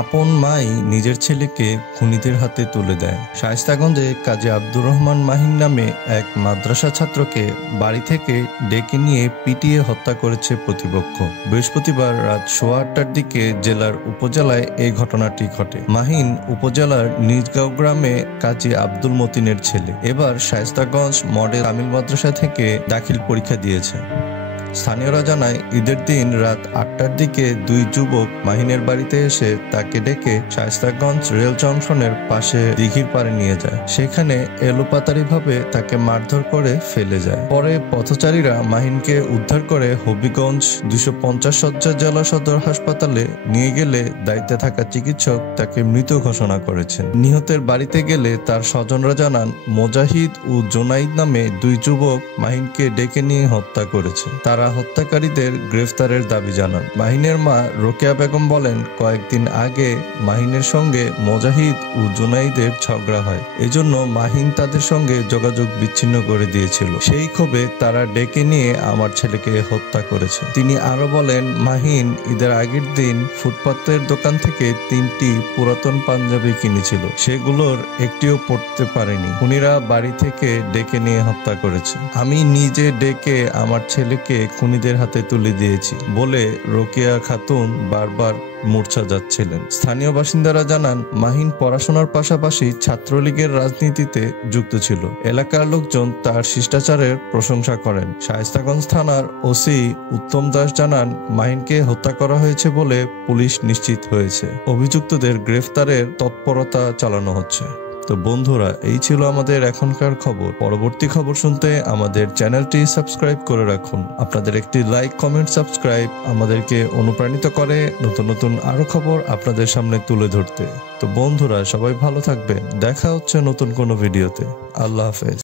আপন মাই নিজের ছেলেকে খুনিদের হাতে তুলে দেয়। শায়েস্তাগঞ্জে কাজী আব্দুর রহমান মাহিন নামে এক মাদ্রাসা ছাত্রকে বাড়ি থেকে ডেকে নিয়ে পিটিয়ে হত্যা করেছে প্রতিপক্ষ। বৃহস্পতিবার রাত 8:15টার দিকে জেলার উপজেলায় এই ঘটনাটি ঘটে। মাহিন উপজেলার নিজগাঁও গ্রামে কাজী আব্দুল মতিনের ছেলে। এবার শায়েস্তাগঞ্জ মডেল কামিল মাদ্রাসা থেকে দাখিল পরীক্ষা দিয়েছে। স্থানীয়রা জানায়, ঈদের দিন রাত 8টার দিকে দুই যুবক মাহিনের বাড়িতে এসে তাকে ডেকে শায়েস্তাগঞ্জ রেল জংশনের পাশে দিঘির পাড়ে নিয়ে যায়। সেখানে এলোপাতাড়িভাবে তাকে মারধর করে ফেলে যায়। পরে পথচারীরা মাহিনকে উদ্ধার করে হবিগঞ্জ 250 শয্যা জেলা সদর হাসপাতালে নিয়ে গেলে দায়িত্বে থাকা চিকিৎসক তাকে মৃত ঘোষণা করেছেন। নিহতের বাড়িতে গেলে তার স্বজনরা জানান, মোজাহিদ ও জোনাইদ নামে দুই যুবক মাহিনকে ডেকে নিয়ে হত্যা করেছে। তারা হত্যাকারীদের গ্রেফতারের দাবি জানান। মাহিনের মা রোকেয়া বেগম বলেন, কয়েকদিন আগে মাহিনের সঙ্গে মোজাহিদ ও জুনাইদের ঝগড়া হয়। এজন্য মাহিন তাদের সঙ্গে যোগাযোগ বিচ্ছিন্ন করে দিয়েছিল। সেই ক্ষোভে তারা ডেকে নিয়ে আমার ছেলেকে হত্যা করেছে। তিনি আরো বলেন, মাহিন ঈদের আগের দিন ফুটপাতের দোকান থেকে 3টি পুরাতন পাঞ্জাবি কিনেছিল। সেগুলোর একটিও পরতে পারেনি। খুনিরা বাড়ি থেকে ডেকে নিয়ে হত্যা করেছে। আমি নিজে ডেকে আমার ছেলেকে খুনিদের হাতে তুলে দিয়েছি বলে রোকেয়া খাতুন বারবার মূর্ছা যাচ্ছিলেন। স্থানীয় বাসিন্দারা জানান, মাহিন পড়াশোনার পাশাপাশি ছাত্রলীগের রাজনীতিতে যুক্ত ছিল। এলাকার লোকজন তার শিষ্টাচারের প্রশংসা করেন। শায়েস্তাগঞ্জ থানার ওসি উত্তম দাস জানান, মাহিনকে হত্যা করা হয়েছে বলে পুলিশ নিশ্চিত হয়েছে। অভিযুক্তদের গ্রেফতারের তৎপরতা চালানো হচ্ছে। তো বন্ধুরা, এই ছিল আমাদের এখনকার খবর। পরবর্তী খবর শুনতে আমাদের চ্যানেলটি সাবস্ক্রাইব করে রাখুন। আপনাদের একটি লাইক, কমেন্ট, সাবস্ক্রাইব আমাদেরকে অনুপ্রাণিত করে নতুন নতুন আরো খবর আপনাদের সামনে তুলে ধরতে। তো বন্ধুরা, সবাই ভালো থাকবেন। দেখা হচ্ছে নতুন কোনো ভিডিওতে। আল্লাহ হাফেজ।